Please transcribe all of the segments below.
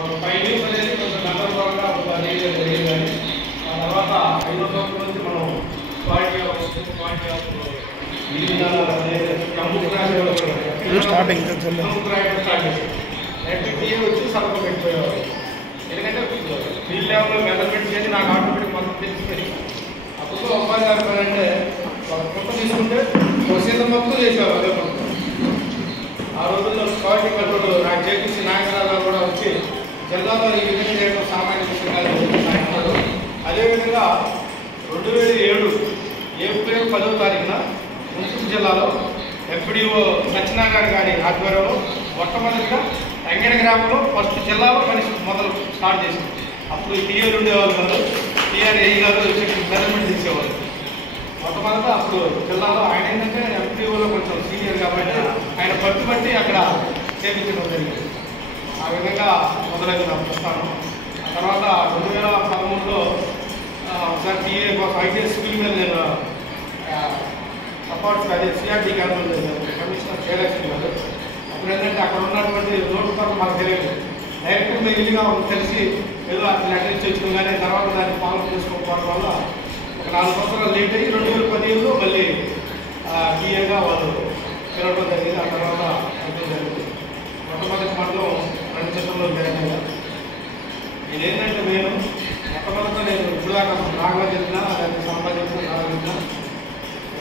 ఒక 5 ఇయర్స్ అనేది కొంచెం గందరగోళంగా జరిగేది కానీ ఆ తర్వాత 5వ సంవత్సరం నుంచి మనం క్వాలిటీ ఆఫ్ స్టార్టింగ్ ఎఫ్టీఏ వచ్చి సగం పెట్టిపోయేవారు. ఎందుకంటే ఫీల్డ్ లెవెల్లో మెజర్మెంట్ చేసి నాకు ఆటోమేటిక్ మొత్తం తెలిసిపోయింది. అప్పుడు అబ్బాయి గారు అంటే ఒక కుట్ట తీసుకుంటే ఒక సీజన్ మొత్తం చేసేవారు. అదే కుట్ట ఆ రోజుల్లో క్వాలిటీ కంట్రోల్ నాకు చేపించి నాగరాజు కూడా వచ్చి జిల్లాలో ఈ విధంగా చేయడం సామాన్య విషయం కాదు. అదేవిధంగా 2007 ఏప్రిల్ 10వ తారీఖున గుంటూరు జిల్లాలో ఎఫ్డిఓ సత్యనారాయణ గారి ఆధ్వర్యంలో మొట్టమొదటిగా ఎంగేడ గ్రామంలో ఫస్ట్ జిల్లాలో పని మొదలు స్టార్ట్ చేసింది. అప్పుడు టీఆర్ ఉండేవాళ్ళు కాదు, టీఆర్ ఏఈ గారు మెజర్మెంట్ తీసేవాళ్ళు. మొట్టమొదట అప్పుడు జిల్లాలో ఆయన ఏంటంటే ఎఫ్డిఓలో కొంచెం సీనియర్ కాబట్టి ఆయన పట్టుబట్టి అక్కడ చేపించడం జరిగింది. ఆ విధంగా మొదలైంది నా ప్రస్థానం. ఆ తర్వాత 2013లో ఒకసారి టీఏ కోసం ఐటీఎస్ స్కూల్ మీద నేను సపోర్ట్స్ అదే సిఆర్టీ క్యాన్సల్ కమిషనర్ జయలక్ష్మి గారు. అప్పుడు ఏంటంటే అక్కడ ఉన్నటువంటి రోడ్డు పట్ల మాకు తెలియదు. డైరెక్ట్గా మేము ఇల్లుగా తెలిసి ఏదో అట్లా అటెండ్ చేసినాం కానీ తర్వాత దాన్ని ఫాలో చేసుకోకపోవడం వల్ల ఒక 4 సంవత్సరాలు లేట్ అయ్యి 2015లో మళ్ళీ టీఏగా వాళ్ళు పిలవడం జరిగింది. ఆ తర్వాత అయిపోవడం జరిగింది. మొట్టమొదటి మండలం 2 జిల్లాల్లో జరిగింది. ఇదేంటంటే మొట్టమొదట నేను ఇప్పుడు దాకా నాగవ జరిగినా దానికి సంపాదించిన నాగరిగినా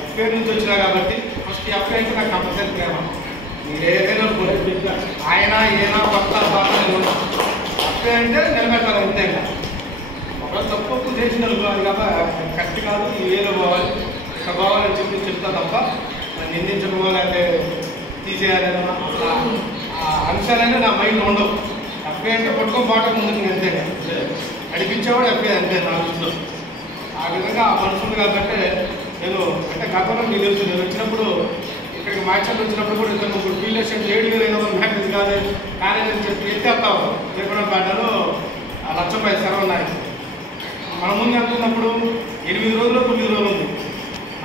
ఎఫ్ఐఆర్ నుంచి వచ్చినా కాబట్టి ఫస్ట్ ఎఫ్ఐఆర్ అంటే నాకు కంపల్సరీ ప్రేమ. మీరు ఏదైనా ఆయన ఏనా కొత్త ఎఫ్ఐఆర్ అంటే నిలబెట్టాలి అంతే. ఒకవేళ తప్పు చేసిన అది కాక కరెక్ట్ కాదు, ఈ వేలో పోవాలి, ఇక్కడ పోవాలని చెప్తా తప్ప నిందించుకోవాలంటే తీసేయాలన్నా ఆ అంశాలనే నా మైండ్లో ఉండవు. ఎఫ్ఐఆర్ అంటే పట్టుకొని పోవటం ముందుకు అంతే, నడిపించేవాడు ఎఫ్ఐఆర్ అంతే నా దృష్టిలో. ఆ విధంగా ఆ మనుషులు కాబట్టి నేను అంటే గతంలో మీకు తెలుసు, నేను వచ్చినప్పుడు ఇక్కడికి మ్యాచ్లు వచ్చినప్పుడు కూడా ఇద్దరు ముగ్గురు ఫీల్డ్ అసిస్టెంట్ 7,500 మ్యాచెస్ కాదు కానీ అని చెప్పి ఎత్తేస్తాము. రేపడపేటలో లక్షపై సెలవు ఉన్నాయి. మన ముందు ఎంత ఉన్నప్పుడు 8 రోజులు 9 రోజులు ఉంది.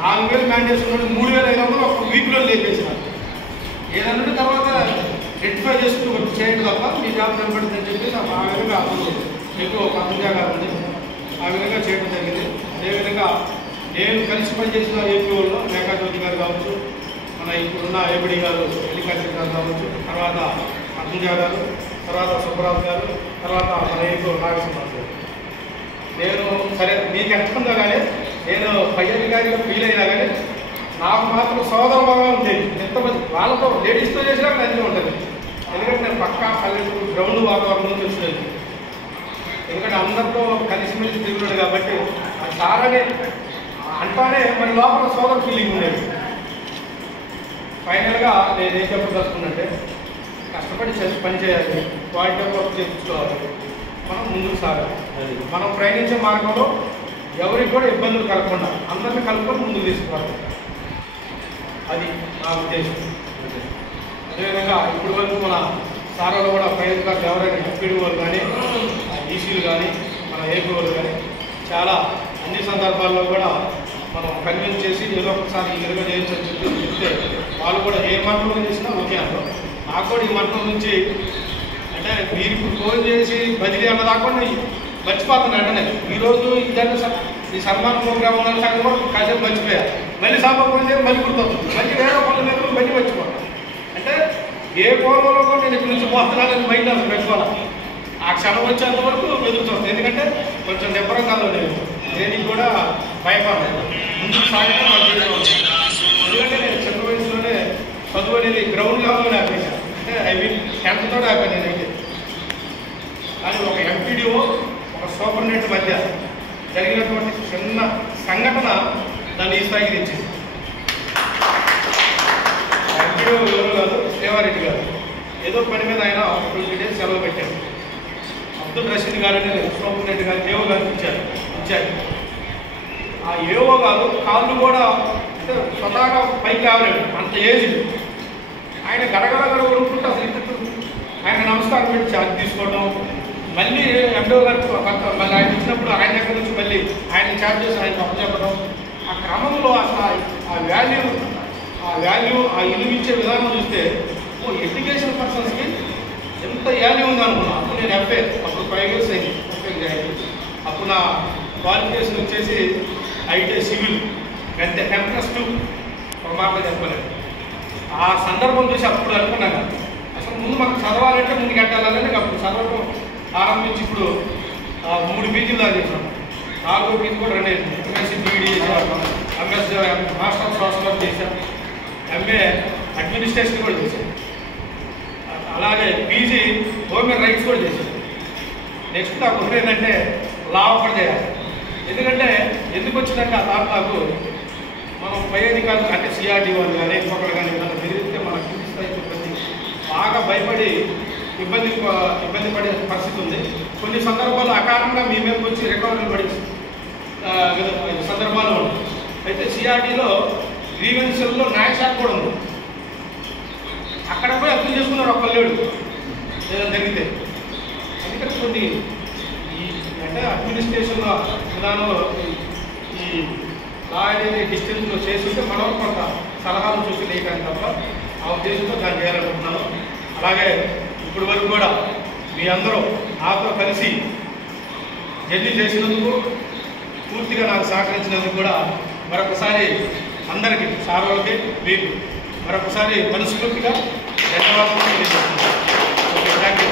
4,000 మ్యాండేట్స్ ఉన్నట్టు 3,500 ఒక వీక్లో లేపేసినారు. ఏదన్నట్టు తర్వాత రెక్టిఫై చేసుకుని చేయడం తప్ప మీ జాబ్ కనపడుతుందని చెప్పి ఆ విధంగా అప్పుడు ఎక్కువ పంజాగా ఉంది. ఆ విధంగా చేయడం జరిగింది. అదేవిధంగా నేను కలిసి పనిచేసిన ఏపీఓలో మేఘాజ్యోతి గారు కావచ్చు, మన ఇప్పుడున్న ఏబిడి గారు ఎలికాశి గారు కావచ్చు, తర్వాత పంజా గారు, తర్వాత సుబ్బరాజు గారు, తర్వాత మన ఏపీ నాగేశ్వరరావు గారు. నేను సరే మీకు ఎంతుందో కానీ నేను పై అధికారిగా ఫీల్ అయినా కానీ నాకు మాత్రం సోదరభావంగా ఉండేది. ఎంతమంది వాళ్ళతో లేడీస్తో చేసినా నదిగా ఉంటుంది. ఎందుకంటే నేను పక్కా పల్లెటూరు గ్రౌండ్ వాతావరణం నుంచి వచ్చినది. ఎందుకంటే అందరితో కలిసిమెలిసి తిరుగుతాడు కాబట్టి ఆ సారనే అంటానే మన లోపల సోదర ఫీలింగ్ ఉండేది. ఫైనల్గా నేను ఏం చెప్పదలుచుకున్నట్టే కష్టపడి పని చేయాలి, క్వాలిటీ ఆఫ్ వర్క్ చేయించుకోవాలి, మనం ముందుకు సాగాలి. మనం ప్రయాణించే మార్గంలో ఎవరికి కూడా ఇబ్బందులు కలగకుండా అందరినీ కలుపుకొని ముందుకు తీసుకోవాలి. అది నా ఉద్దేశం. అదేవిధంగా ఇప్పుడు వరకు మన సారాలు కూడా ప్రయత్నంగా ఎవరైనా ఎఫ్పీడీఓలు కానీ ఈసీలు కానీ మన ఏపీఓలు కానీ చాలా అన్ని సందర్భాల్లో కూడా మనం కన్విన్స్ చేసి ఏదో ఒకసారి ఈ విధంగా చేయించని చెప్తే వాళ్ళు కూడా ఏ మంటలో చేసినా ఓకే అంటారు. నాకు కూడా ఈ మంటల నుంచి అంటే మీరు ఇప్పుడు ఫోన్ చేసి బదిలీ అన్న దాకుండా మర్చిపోతున్నా అంటే ఈరోజు ఇదంటే ఈ సన్మాన ప్రోగ్రామ్ ఉన్న సంగతి కూడా కాసేపు మర్చిపోయారు. మళ్ళీ సభ ఫోన్ చేసి మళ్ళీ గుర్తొస్తుంది, మళ్ళీ వేరే పనుల మీద మళ్ళీ మర్చిపోతాను. అంటే ఏ కోణంలో కూడా నేను ఇక్కడి నుంచి పోతున్నానని మైండ్ అసలు పెట్టుకోవాలి. ఆ క్షణం వచ్చేంత వరకు ఎదురుచూస్తాను. ఎందుకంటే కొంచెం నిబ్బరంగాలో లేదు, దేనికి కూడా భయపడలేదు, ముందుకు సాగడం నాకు ఎందుకంటే నేను చిన్న వయసులోనే చదువు అనేది గ్రౌండ్ లెవెల్లోనే ఆపేశాను. అంటే ఐ మీన్ 10th తోటి ఆపాను నేనైతే. కానీ ఒక ఎంపీడీఓ ఒక సూపరింటెండెంట్ మధ్య జరిగినటువంటి చిన్న సంఘటన దాన్ని ఈ స్థాయికి తెచ్చింది. ఎంపీడీఓ ఎవరు కాదు, శ్రీవారెడ్డి గారు. ఏదో పని మీద ఆయన 20 days సెలవు పెట్టారు. అబ్దుల్ రషీద్ గారని సూపరింటెండెంట్ గారు ఏవో గారికి ఇచ్చారు. ఆ ఏవో గారు కాళ్ళు కూడా అంటే స్వతహాగా పైకి రావలేడు, అంత ఏజ్. ఆయన గడగడ కొనుక్కుంటే అసలు ఇంత ఆయన నమస్కారం పెట్టి ఛార్జ్ తీసుకోవడం, మళ్ళీ ఎండో గారు మళ్ళీ ఆయన ఇచ్చినప్పుడు ఆయన దగ్గర నుంచి మళ్ళీ ఆయన ఛార్జ్ చేసి ఆయన అప్పచెప్పడం. ఆ క్రమంలో అసలు ఆ వాల్యూ ఆ ఇలువిచ్చే విధానం చూస్తే ఎడ్యుకేషన్ పర్సన్స్కి ఎంత వాల్యూ ఉందనుకున్నాను. అప్పుడు నేను ఎంఏ అప్పుడు 5 years అయింది ఎంఏ అయింది. అప్పుడు నా క్వాలిఫికేషన్ వచ్చేసి ఐటీ సివిల్ అంతే 10+2 ఒక మాటలో చెప్పలేదు. ఆ సందర్భం చూసి అప్పుడు అనుకున్నాను అసలు ముందు మనకు చదవాలంటే ముందుకు వెళ్ళాలని అప్పుడు చదవడం ఆరంభించి ఇప్పుడు 3 పీజీలు దాకా చేసాం. 4వ పీజీ కూడా రన్ అయింది. ఎంఎస్సీ బీఈడీ చేసాం, MS master of social work చేశాం, ఎంఏ అడ్మినిస్ట్రేషన్ కూడా చేశాం, అలాగే పీజీ హ్యూమన్ రైట్స్ కూడా చేశాం. నెక్స్ట్ నాకు ఒకటి ఏంటంటే లా ఒకటి చేయాలి. ఎందుకంటే ఎందుకు వచ్చినాక ఆ థాట్ నాకు మనం పై అధికారులు అంటే సిఆర్డీ వాళ్ళు కానీ ఇంకొకరు కానీ ఏదైనా బెదిరిస్తే మన కింది స్థాయి సిబ్బంది బాగా భయపడి ఇబ్బంది పడే పరిస్థితి ఉంది. కొన్ని సందర్భాల్లో అకారణంగా మీ మీద వచ్చి రికవరీ పడే సందర్భాలు ఉన్నాయి. అయితే సిఆర్డీలో గ్రీవెన్స్లో న్యాయశాఖ కూడా ఉంది. అక్కడ కూడా అర్థం చేసుకున్నారు ఒక పల్లెడు ఏదైనా జరిగితే. అందుకని కొన్ని ఈ అంటే అడ్మినిస్ట్రేషన్ విధానంలో ఈ లా అనేది డిస్టెన్స్లో చేస్తుంటే మనం కొంత సలహాలు చూసి లేకాని తప్ప ఆ ఉద్దేశంతో దాన్ని చేయాలనుకుంటున్నాను. అలాగే ఇప్పటి వరకు కూడా మీ అందరూ నాతో కలిసి జర్నీ చేసినందుకు పూర్తిగా నాకు సహకరించినందుకు కూడా మరొకసారి అందరికీ సార్ వాళ్ళకి మీకు మరొకసారి మనస్ఫూర్తిగా ధన్యవాదాలు తెలియజేస్తున్నాను. Thank you.